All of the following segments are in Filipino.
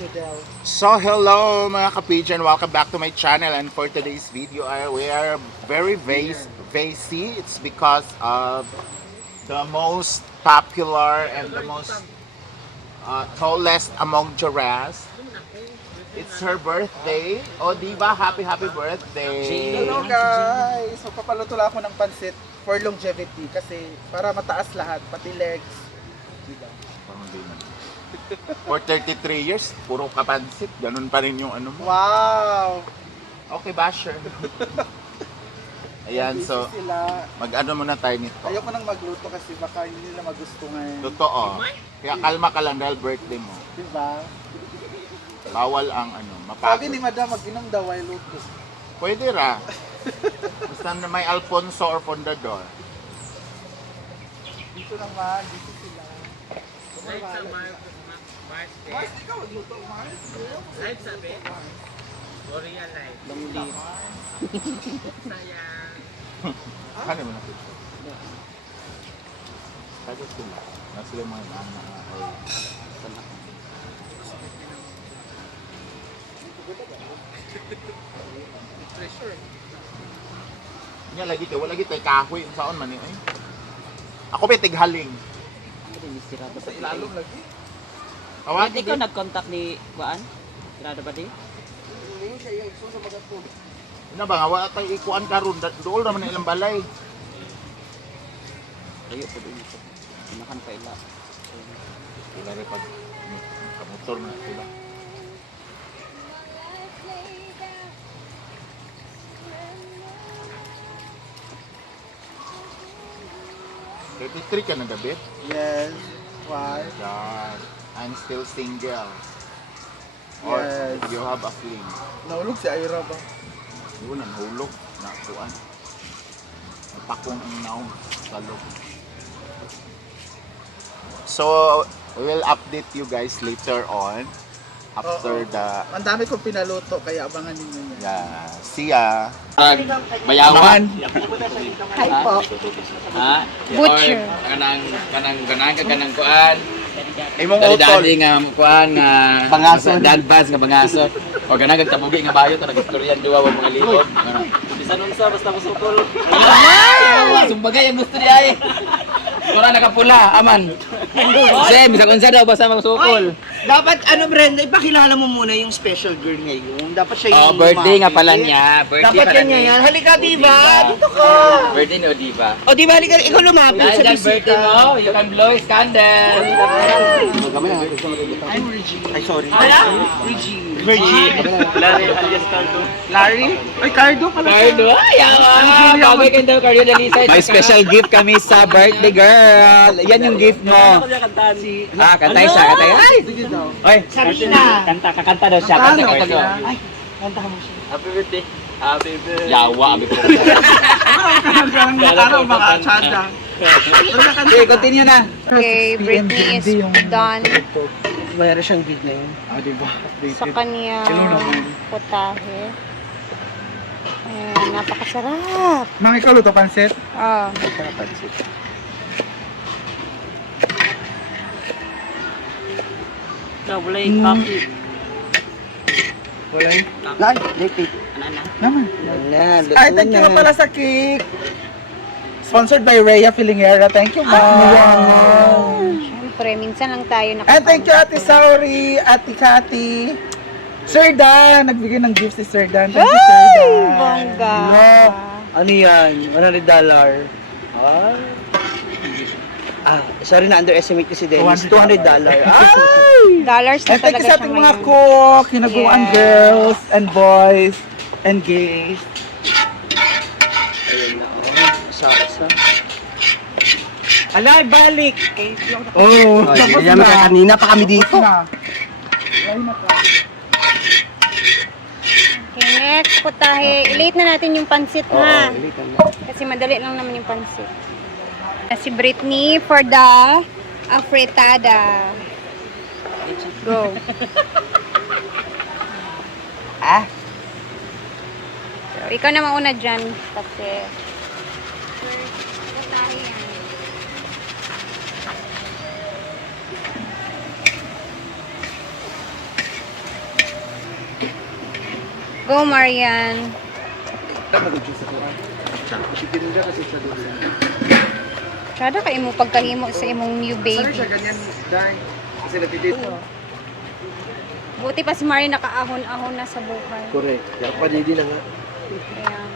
Jodel. So hello mga ka-pigeon, welcome back to my channel, and for today's video we are very vacey. It's because of the most popular and the most tallest among giraffes. It's her birthday. O diba, happy birthday. Hello guys! So papaluto lang ako ng pansit for longevity kasi para mataas lahat, pati legs. Diba? Parang di na. For 33 years, puro kapansit. Ganun pa rin yung ano mo. Wow! Okay, basher. Ayan, so Sila. mag-ano muna tayo nito. Ayoko nang magluto kasi baka hindi nila magustuhan. Totoo. Kaya kalma ka lang dahil birthday mo. Diba? Bawal ang ano, Sabi ni mapagod. Madam, mag-inom daw ay luto. Pwede ra. Basta na may Alfonso or Fondador. Dito naman, dito sila. Live sa Mars Day. Mars, ikaw magluto, Mars. Live sabi? Korea live. Sayang. Ano mo nakita? Kaya sila. Na sila mga anak ay Treasure. nya lagi tayo, wala lagi tayo kahoy saon man eh. Ako pa tighaling. Sa ilalong lagi. Tawag Hindi ko nag-contact ni Kuan? Tirada ba di? Ngayon siya yung isuso magatog. Ina ba nga wala tayo ikuan karon, dool naman ang ilang balay. Ayo po din ito. Makan pa ila. Sila rin pag kamotor na sila. ka na gabi? Yes. Why? God, I'm still single. Or Yes. you have a fling. Naulog si Ira ba? Yun ang hulog na kuan. Napakong ang naong sa loob. So, we will update you guys later on after Oo. the Ang dami kong pinaluto, kaya abangan ninyo yan. see ya. Mayawan. Hi po. Ha? Butcher. Kanang kuan. Imong utol. Dali nga kuan nga Bangason. Danbas nga bangaso. O ganang tabugi nga bayo to nagistoryan duwa wa mga liog. Bisan unsa basta musukol. Sumbagay ang gusto niya eh. Kura nakapula, aman. Sem, bisag unsa daw basta musukol. Dapat ano Brenda, ipakilala mo muna yung special girl ngayon. Dapat siya Oh, yung birthday nga pala lumapit. niya. Birthday Dapat pala kanya niya. yan. Halika diba? Dito ka. Birthday ni Odiva. O diba, halika, ikaw lumapit Dahil sa dyan birthday bisita. mo, you can blow his candle. I'm Regine. Ay, sorry. Regine. Larry? Ay, Cardo pala. Cardo, ayaw. Bagay kayo daw, Cardo Dalisay. May special gift kami sa birthday girl. Yan yung gift mo. Kantay siya, kantay. Ay! Sige daw. Oy, Sarina. kakanta daw siya. Kanta Kanta ka ko. Ay, Kanta mo siya. Happy birthday. Happy birthday. Yawa, abi ko. parang araw mga atsada. Okay, continue na. Okay, Britney is done Mayroon siyang gig na yun. sa kanyang putahe. Ayan, napakasarap. Mga ikaw luto pansit? Oh. Wala yung coffee. Wala eh. Lan, lepit. Naman. Na, luto Ay, thank you nga pala sa cake. Sponsored by Rhea Filingera. Thank you, ma'am. Siyempre, minsan lang tayo And thank you, Ate Sauri, Ate Cathy. Sir Dan, nagbigay ng gift si Sir Dan. Thank you, Sir Ay, Dan. bongga. Ano yan? $100. Sorry na underestimate ko si Dennis. $200. Ay! Dollars na And thank talaga you sa siya ating mga ngayon. cook, hinaguan Yes. girls and boys and gays. Ayun na. Salsa. Alay, balik! Oh, tapos Kaya na. kanina pa kami dito. Na. Ayun na pa. Okay, next putahe. I-late na natin yung pansit ha. Ilitan na. Kasi madali lang naman yung pansit. Si Britney for the afritada. Go. So, ikaw na mauna dyan. Kasi putahe yan. Go, Marian. Tsada ka imo pagkahimo sa imong new baby. ganyan, Day? Kasi nagtitito. Buti pa si Marian nakaahon-ahon na sa buhay. Correct. Kaya padidi na nga. Ayan.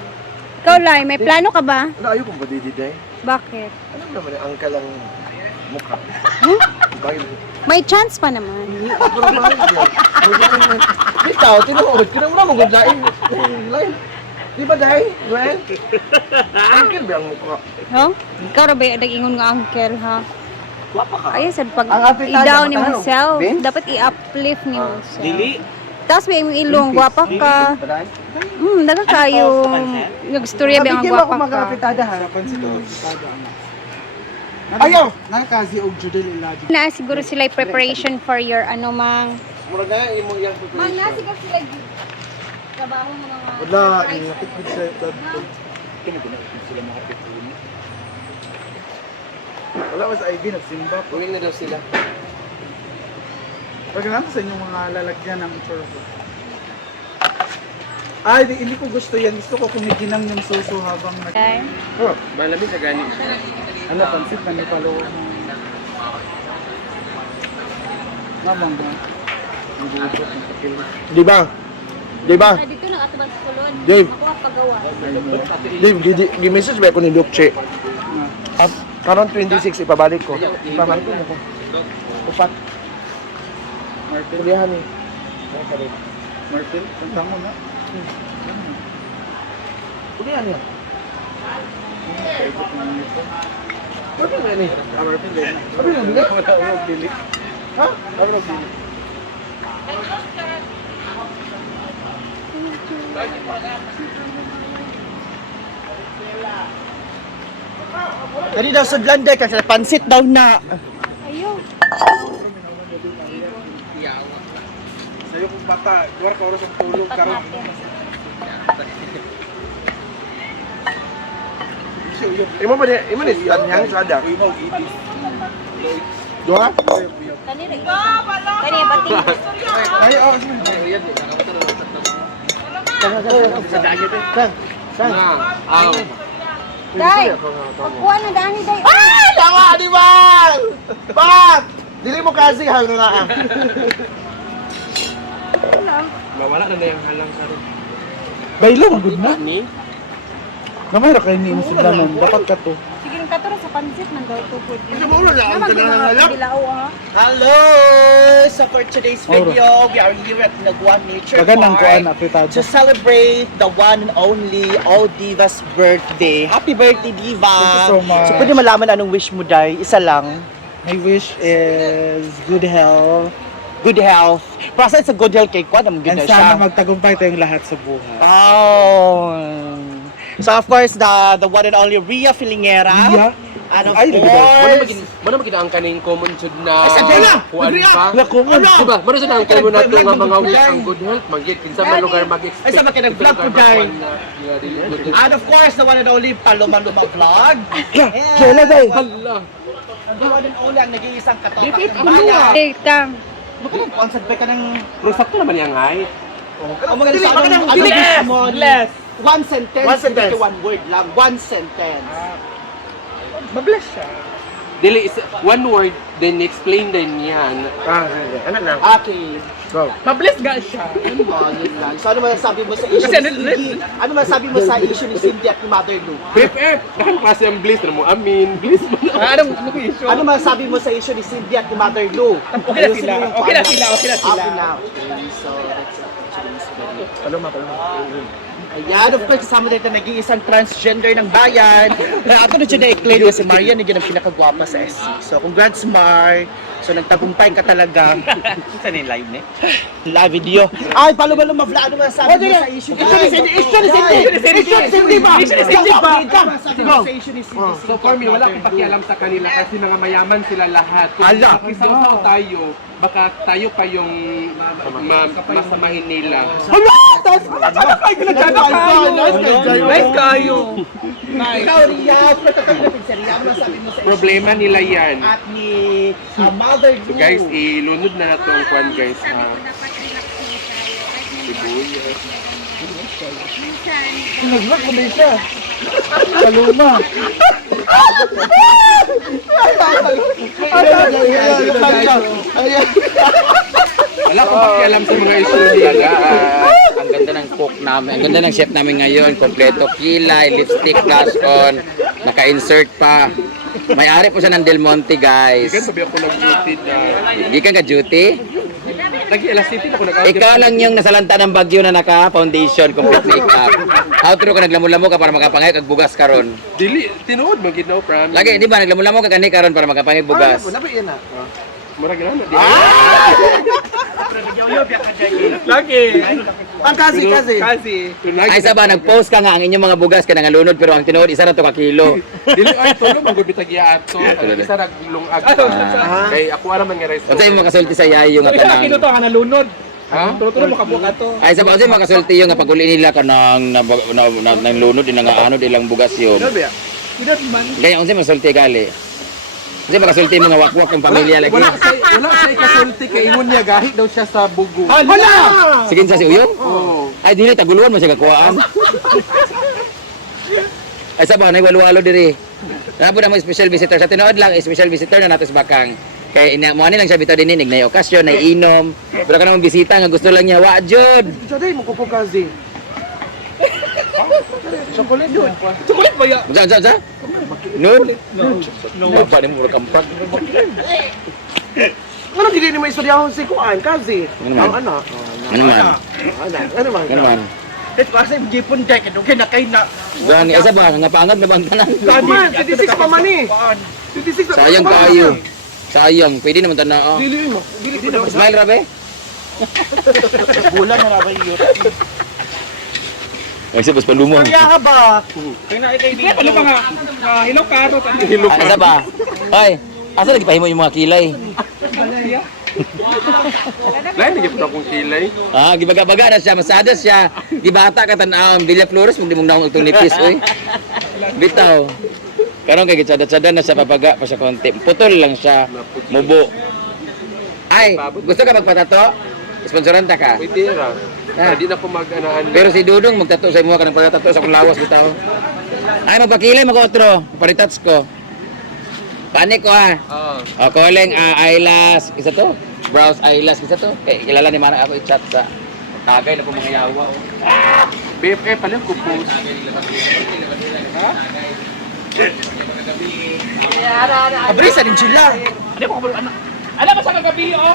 Ikaw, Lai, may plano ka ba? Ano, ayaw kong padidi, day. Bakit? Alam naman, ang kalang mukha. Bakit? May chance pa naman. Bitaw, tinuod. Kinamura mo gud lain. Lain. Di ba, day? Gwen? Angkin ba ang mukha? Huh? Ikaw ra ba nag-ingon nga uncle, ha? Wapa ka. Ayun, sad pag Ang apitada, i-down ni ano? self, Ben? dapat i-uplift ni mo self. Dili. Tapos may imong ilong, gwapa ka. Daga kayo. Nag-storya ba ang Bigyan mo ako gwapa ka? mag-apitada, ha? Sa pansit o sitada, ano? Ayaw! Nakakazi og judel ilaji. Na siguro sila preparation for your ano mang. Mura na, imong yang Mang na siguro sila trabaho mga Wala, inakit ko sa Wala mas IV nagsimba. Uwing na daw sila. Pag naman sa inyong mga lalagyan ng turbo. Ay, hindi ko gusto yan. Gusto ko kumikinang yung suso habang nag... Oh, malamig sa gani. Ano, pansit na may palo. Mamang ba? Hindi ito kung pakil. Di ba? Di ba? Dito na atubang sa kulon. Dave. Ako ang paggawa. Dave, gi-message ba ako ni Luke Che? Karon 26 ipabalik ko. Ipabalik ko na ko. Upat. Martin, Kulihan ni. Martin, punta mo na. Kulihan niya. Paikot na nito. Pwede na ni. Martin, din. Sabi na bili. Wala ako bili. Ha? Wala ako bili. Kani daw sa blender kasi pansit daw na. Ayun. Sa'yo kung bata, duwar ka oras ang tulog karon. Imo ba imo ni tanyang sada. Uy, ibis. Duha? Kanina ito. Kanina bating. Ay, oh, Sang. Day. Pagkuha na dani day. Ah, lawa di ba? Bak! Dili mo kasi hangno na. Mawala na yung halang sa rin. Baylo, good na. Ni? Gamay ra kayo ni Insiglanon. Dapat ka to. Sige ning katuro sa pansit man daw to food. Ito mo lang ang tanang Bilao ha. Hello! So for today's video, we are here at Naguan Nature Kaganang kuan Park apretado. to celebrate the one and only All Diva's birthday. Happy birthday, Diva! Thank you so much. So pwede malaman anong wish mo, Day? Isa lang. My wish is good health. Good health. Para sa good health kay Kwan, ang And ganda siya. sana magtagumpay tayong lahat sa buhay. Oh. So of course, the one and only Ria Filingera. Ria? And of Ay, course, Mana magina ang kaning common jud na Wala! kuan pa. Wala ko man. Diba? Mana sa ang kanon nato nga mga wish ang good health magit kinsa man lugar mag-expect. Ay, sa mga nag-vlog ko, Day. And of course, the one and only Paloma Vlog. Kela day. Hala. The one and only ang nag-iisang katopak ng bayan. Hey, Kang. Concept ka ng... Pero sakto naman yang height. Ang mga nagsabi less. One sentence, hindi one word lang. One sentence. Mabless siya. Dili is one word then explain din yan. Ano na? Okay. Go. Mabilis ga siya. Yun lang. So ano masasabi mo sa issue ni Cindy? Ano masasabi mo sa issue ni Cindy at ni Mother Lou? Dahan klase ang bliss na mo. Amin. Bliss mo na. Ano masasabi mo sa issue ni Cindy at ni Mother Lou? Okay na sila. Okay na sila. Okay na sila. Okay na. Okay, so that's actually Paloma. Ayan, of course, kasama dito nag-iisang transgender ng bayan. Ato na dyan na-claim na si Marian, na dyan ang pinakagwapa sa SC. So, congrats, Mar. So, nagtagumpay ka talaga. Saan yung live ni? Live video. Ay, Paloma Mavla, ano masasabi mo sa issue? Issue ni Cindy ba? Issue ni Cindy ba? Sa issue ni Cindy. So for me, wala akong pakialam sa kanila kasi mga mayaman sila lahat. Kung makisaw tayo, baka tayo pa yung masamahin nila. Nice kayo. Ikaw, Ria, pagkakapit sa Ria, ano masasabi mo sa issue? Problema nila yan. At ni Mother So Lou. guys, ilunod na nato ang kwan guys. Sibuyas. Naglag ko na siya. Kaluma. Wala akong pakialam sa mga issue nila. Ang ganda ng cook namin, ang ganda ng chef namin ngayon, kompleto kilay, lipstick, blush on, naka-insert pa. May-ari po siya ng Del Monte, guys. Kasi sabi ako nag-duty na... Gikan ka duty? Nag-elasticity ako nag-out. Ikaw lang yung nasalanta ng bagyo na naka-foundation, complete makeup. Outro ka naglamulamo ka para makapangay kag bugas karon. Dili, tinuod mo ginaw, promise. Lagi, di ba naglamulamo ka kani karon para makapangay bugas. Wala ba yan ah? Mura gina na. Ang kasi. Ay sa ba nag-post ka nga ang inyong mga bugas ka nangalunod pero ang tinuod isa ra to ka kilo. Dili ay tulo magubitag giat to. Ang isa naglung ag. Kay ako ara man nga rice. Unsa imong makasulti sa yayo nga kanang to ang nalunod. Ha? Tulo mo kabuka to. ay sa ba unsa imong makasulti yung nga paguli nila kanang nang lunod din nga ano ilang bugas yung. Gaya unsa imong sulti gali? Unsa imong makasulti mo nga wakwak yung pamilya lagi? Wala sa ikasulti kay ingon niya gahit daw siya sa bugo. Hala! Sige sa si Uyong? Oh. Ay dili taguluan mo siya kakuhaan. Ay sa ba nay walo-walo diri. Nabo na mo special visitor sa tinuod lang special visitor na nato sa Bakang. Kay ina mo ani lang siya bitaw dinig na okasyon na inom. Pero kanang bisita nga gusto lang niya wa jud. Saday mo ko kasi. Chocolate yun. Chocolate ba yan? Unsa? Nun? No. Ba ni mo kampag. Ano dili ni may istoryahon si Kuan kasi? Ano man? Ang anak. Ano man? Ano man? Ano man? It kasi gipon kay kadugay na kay na. Gang isa ba nga pangab na bang tanan. Man, 56 pa man eh. 56 pa. Sayang kayo. Sayang, pwede naman tanao. Dili mo. Dili mo. Smile rabe. Bulan na rabay yun. Ay sa bas palumo. Kaya ba? Kaya na kay dito. Ano ba nga? Hilaw karo. Asa ba? Ay, asa lagi pahimo yung mga kilay? Lain lagi po akong kilay. Ah, gibaga-baga na siya, masada siya. Di bata ka tan-awon, Villa Flores, hindi mong naong itong nipis, oy. Bitaw. Karon kay gitsada-tsada na siya papaga pa siya konti. Putol lang siya. Mubo. Ay, gusto ka magpatato? Sponsoran ta ka. Pwede ra. Ah. Hindi na ko mag-anaan. Pero si Dudong magtato sa imo ka ng pagtato sa kong lawas bitaw. Ay, magpakilay mag-otro. Paritats ko. Panik ko ha. O, calling eyelash. Isa to? Brows eyelash. Isa to? Kaya kilala ni Manang ako i-chat sa tagay na po mga yawa. Oh. BFF pala ko post. Abrisa din sila. Ano ba sa kagabi oh?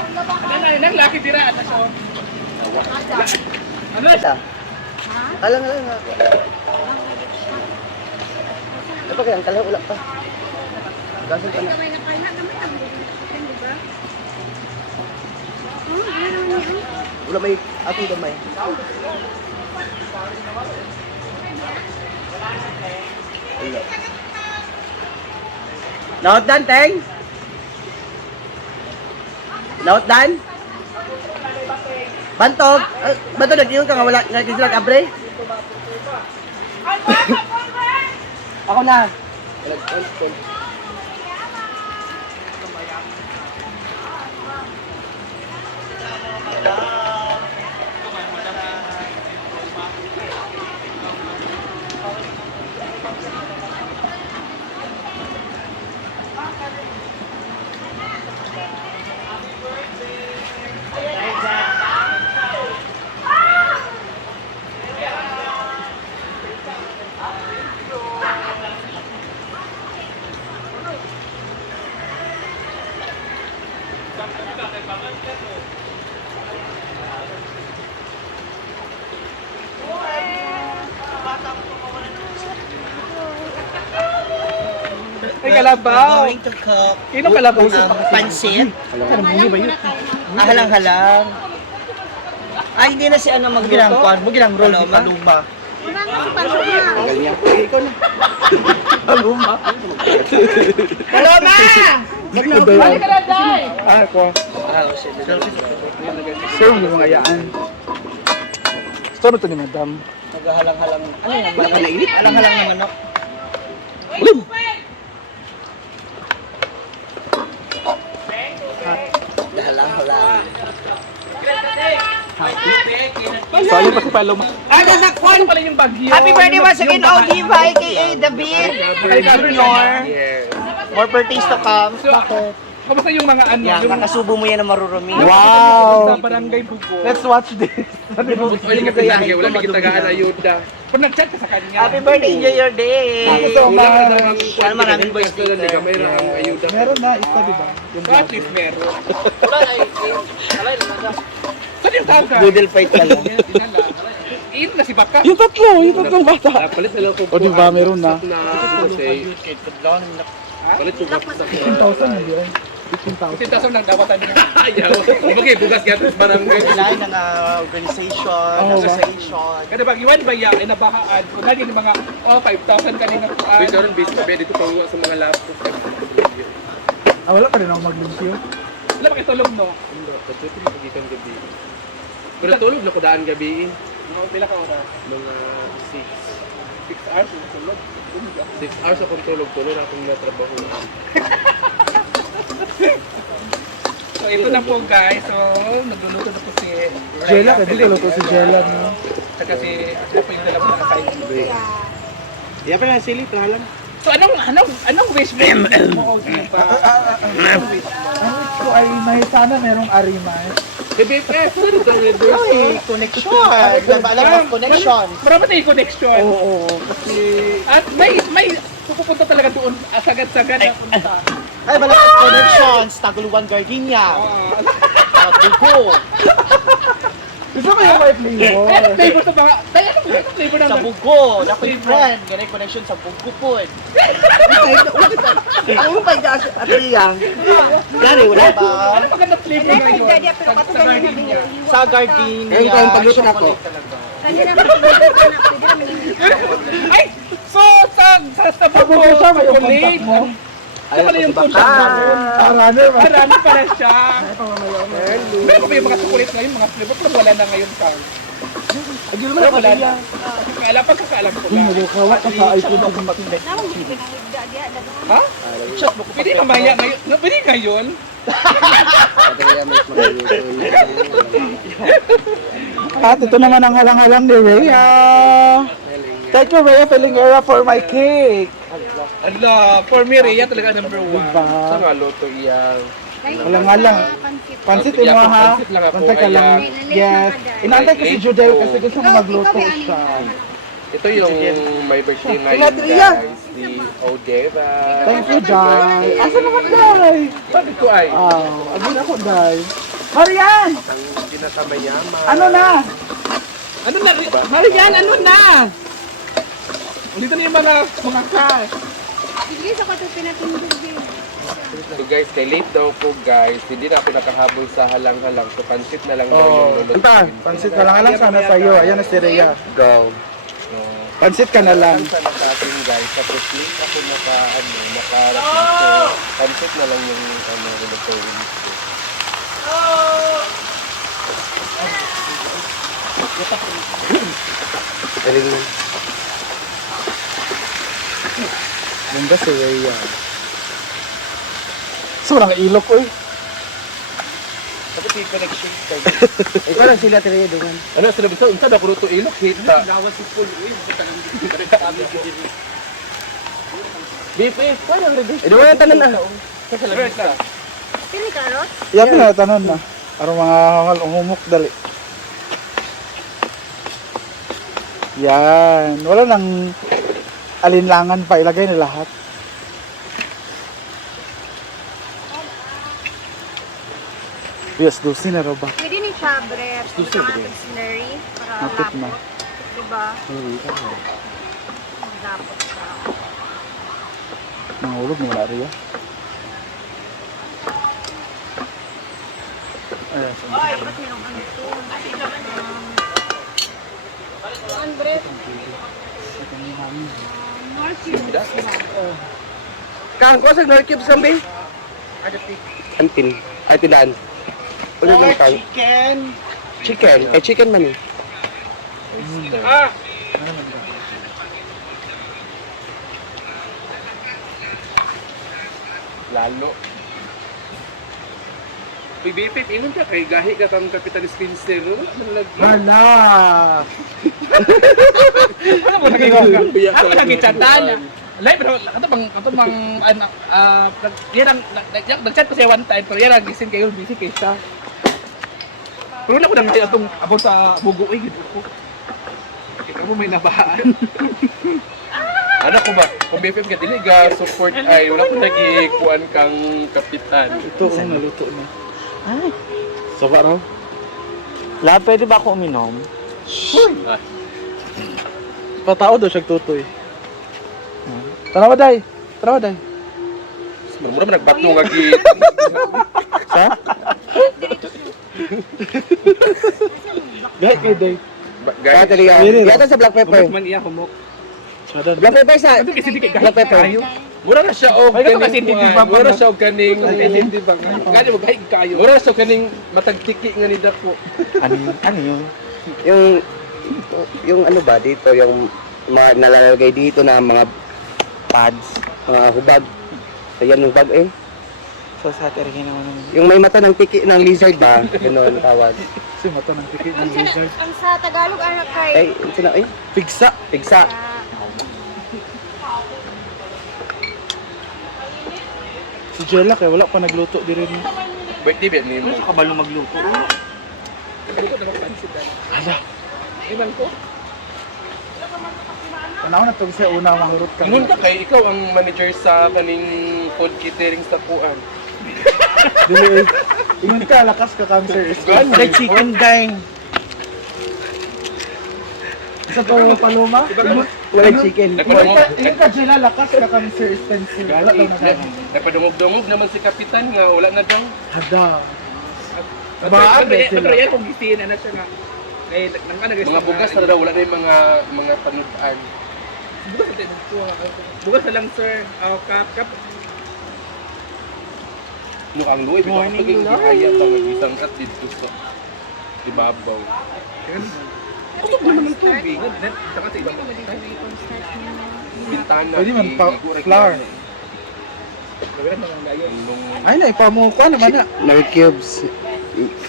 Nang laki dira at so. Alang. Ano ba kaya ang kalaw wala pa? Gasol pa na. Wala may atong gamay. Laut dan, Teng? Laut dan? Bantog? Bantog, nag-iyon ka nga wala, nag-iyon abre? Ako na. Ay kalabaw. Going to cook Kino kalabaw sa pansit. Halang-halang. Ay, hindi na si ano magbilang kwan. Magilang roll ni Paluma. Paluma. Ah, ko. Sir, mga ayaan. Store to ni Madam. Naghahalang-halang. Ano yung manok? Halang-halang na manok. Halang-halang. Sorry, kasi paloma. Ano pala yung bagyo? Happy birthday once again, Odiva, aka David Junior. More birthdays to come. So, kamusta yung mga ano? Yan, Yung nakasubo mo yan ng marurumi. sa barangay Bugo. Let's watch this. Yung mga wala may kitagaan ayuda. Pag nag-chat ka sa kanya. Happy birthday, enjoy your day. Sana maraming birthday. Mayroon ang ayuda. Meron na, isa diba? So at least meron. Saan yung tangka? Boodle fight ka lang. Iyon na si Baka. Yung tatlong bata. Palit na lang kung O diba, meron na. Palit yung 15,000 hindi ay. 15,000 lang dawatan niya. Ayaw. Okay, bugas gatos barangay. Kailangan ng organization, association. Kada pag iwan ba yan, ay nabahaan. Kung lagi ng mga, 5,000 kanina po. Wait, karon busy pa, dito pa sa mga laptop. Wala pa rin ako maglimpyo. Wala pa kayo tulog, no? Hindi, kasi pagitan gabi. Pero tulog na ko daan gabi. Pila ka oras? Mga 6 hours yung tulog. 6 hours akong tulog akong natrabaho. So ito na po guys, so nagluluto na po si Jella, kasi luto si Jella, no? Saka si ako po yung dalawa na kain. Yan pa lang sili, prahalan. So anong wish mo? Mo pa. Ang wish ko ay may sana merong arimas. BFF, ano ito reverse? Ay, connection. Alam mo, connection. Marami na yung connection. Oo, kasi... At may pupunta talaga doon sagad-sagad na punta. Ay, malakas connections. Taguluan Gardenia. Bugo. Gusto ko yung white flavor. Ay, ano flavor sa mga... Ay, ano flavor ng... Sa Bugo. Naku yung friend. Ganay connection sa Bugo po. Ano ba yung atiyang? Dari, wala ba? Ano magandang flavor ngayon? Sa Gardenia. Sa Gardenia. Ayun, kayong pagluto na ako. Ay! So, sa Bugo, Bugo siya, may chocolate. contact mo. Ano pala yung punta mo? Runner, Marami pala siya. Meron ba yung mga chocolate ngayon, mga flavor? Pero wala na ngayon pa. Pero wala na. Pagkakaalam ko lang. Kawa ka sa iPhone ako matindek. Ha? Pwede mamaya ngayon. Pwede ngayon? At ito naman ang halang-halang ni Rhea. Thank you, Rhea Filingera, for my cake. Ala, for me, Rhea talaga number 1. Diba? Saan nga loto iyan? Wala nga lang. Pansit mo ha. Pansit lang ako, Pantay ka lang. ayan. Yes. Inantay ko si Judel kasi gusto mo magluto siya. Ito yung my birthday na Ilan, yun, Rhea? guys. Si Odeva. Thank you, Jai. Asa naman, Jai? Bakit ko ay? Agad ako, Jai. Marian! Hindi na sa mayaman. Ano na? Ano na? Marian, ano na? Dito na yung mga cash. Sige, sa kato pinatindog. So guys, kay late daw po guys. Hindi na ako nakahabol sa halang-halang. So pansit na lang daw yung lulutuin. Pansit ka lang sana sa'yo. Ayan na si Rhea. Go. Pansit ka na lang. Sana sa atin guys. Tapos late ako naka-rapid. Pansit na lang yung lulutuin. Ganda si Rhea. Sobrang ilok ko eh. Tapos yung connection. Ikaw lang sila Rhea doon. Ano sila bisa? Unsa na ko luto ilok hita. Bipi, wala na rin. Ito na tanan na. Pili karot? Yan na tanan na. Aron mga humok dali. Yan. Wala nang alinlangan pa. Ilagay na lahat. Yes, dosi na raw ba? Pwede ni Chabre. Gusto ka natin slurry para Napit lapot. na. Diba? Lapot ka. Nangulog mo wala Rhea. Ayan. Dapat merong ano to. Andre. More cubes. Kang ko sa North Cube sambi. Antin. Ay tinaan. Ulit lang kang. Chicken. Chicken. Eh chicken man eh. Ah. Lalo. Uy, BFF, ingon ka kay gahi ka tang Kapitan Spencer. Wala man lagi. Hala! Ano Nagkichatan. Lai pero ato bang yan ang nag-chat ko siya one time pero yan ang gising kayo busy kay siya. Pero na ko nang atong about sa bugo gid ko. Ikaw mo may nabahaan. Ano ko ba? Kung BFF ka dili ga support ay wala ko lagi kuan kang kapitan. Ito, naluto na. Saba raw. Lahat pwede ba ako uminom? Patao daw siya tutoy. Tanawa day! Tanawa day! Mura man nagbato nga gi. Sa? Gay kay day. Guys, Yata sa black pepper. Man iya humok. Black pepper sa. Kasi di kay Black pepper. mura na siya og Ay, kato kasi hindi kuan. ba- Mura siya og kaning Gani mo gay kayo. mura siya kaning matagtiki nga ni dako. Ano yun? Yung ano ba dito, yung mga nalalagay dito na mga pads, mga hubag. Ayan hubag eh. So sa atin naman Yung may mata ng tiki ng lizard ba? Gano'n tawag. si mata ng tikit ng lizard. Ang sa Tagalog anak kay Ay, sino eh? Pigsa! Pigsa. Si Jella kay wala pa nagluto di rin. Birthday ba ni mo? Kabalo magluto. Hala! Tanaw na to kasi una mangurot ka. Ingon ka kay ikaw ang manager sa kaning food catering sa kuan. Dili. Ingon ka, lakas ka cancer. Fried chicken guy. Sa to paloma? Fried chicken. Ingon ka Jella, lakas ka cancer expensive. Wala daw na. Napadungog-dungog naman si kapitan nga wala na daw. Hada. Pero yan kung gising na siya nga. Kay Mga bugas na daw wala na yung mga panutan. Bukas na lang sir. Kap. No ang luwi bitaw ka paging gihaya ba nga isang at dito sa ibabaw. Gusto mo naman tubig. Saka sa ibang Bintana. Pwede man pa igurek flour. nung Ay na, ipamuko naman na. Nor cubes.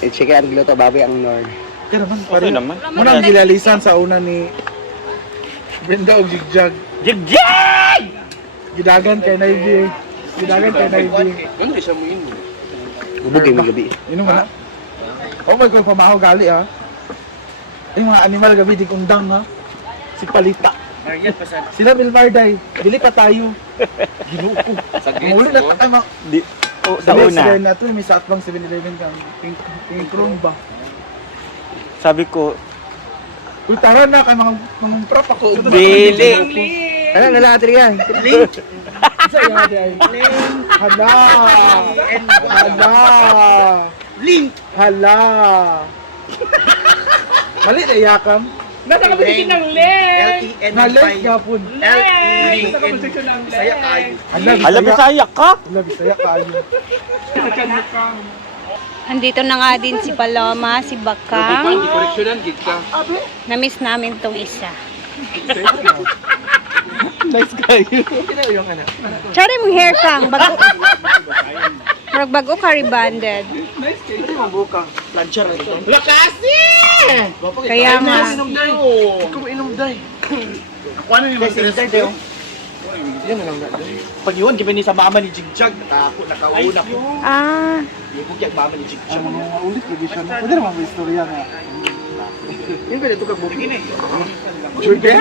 Chicken ang giluto, baboy ang nor. Kaya naman, pare. Muna ang gilalisan sa una ni Brenda o Jigjag. Jigjag! Gidagan kay Naibi. Gidagan kay Naibi. Ano siya mo yun? Bubugay mo gabi. Inom mo na. Oh my God, pamahaw gali ha. Yung mga animal gabi di undang ha. Si Palita. Marian pa sa Sila Bilbarday. Dili pa tayo. Ginuko. Saglit Muli na mo. ay mga Sa una, na to, may sa atbang 7-Eleven kang pink chrome ba. sabi ko, Uy, tara na kay mga prop ako. Dili. Ano na lang ate yan? Sa iya day. Hala. Hala. Link. Hala. Mali na yakam. Nasa ka position ng leg! Nalek gapon. Leg! Nasa ka position ng leg! Alam mo saya ka? Ala bisaya kayo. Andito na nga din si Paloma, si Bakang. Koreksyonan gid ka. Na-miss namin tong isa. Nice guy. Tsara mong hair kang, bago. Murag bago ka rebanded. Kaya nga. Pag yun, kami ni sa mama ni Jigjag, nakauna ko. Ah, Ibog yung mama ni Jigjag. Ang mga ulit lagi siya. Pwede naman may istorya nga. Yung ganito ka bubig. Jordan.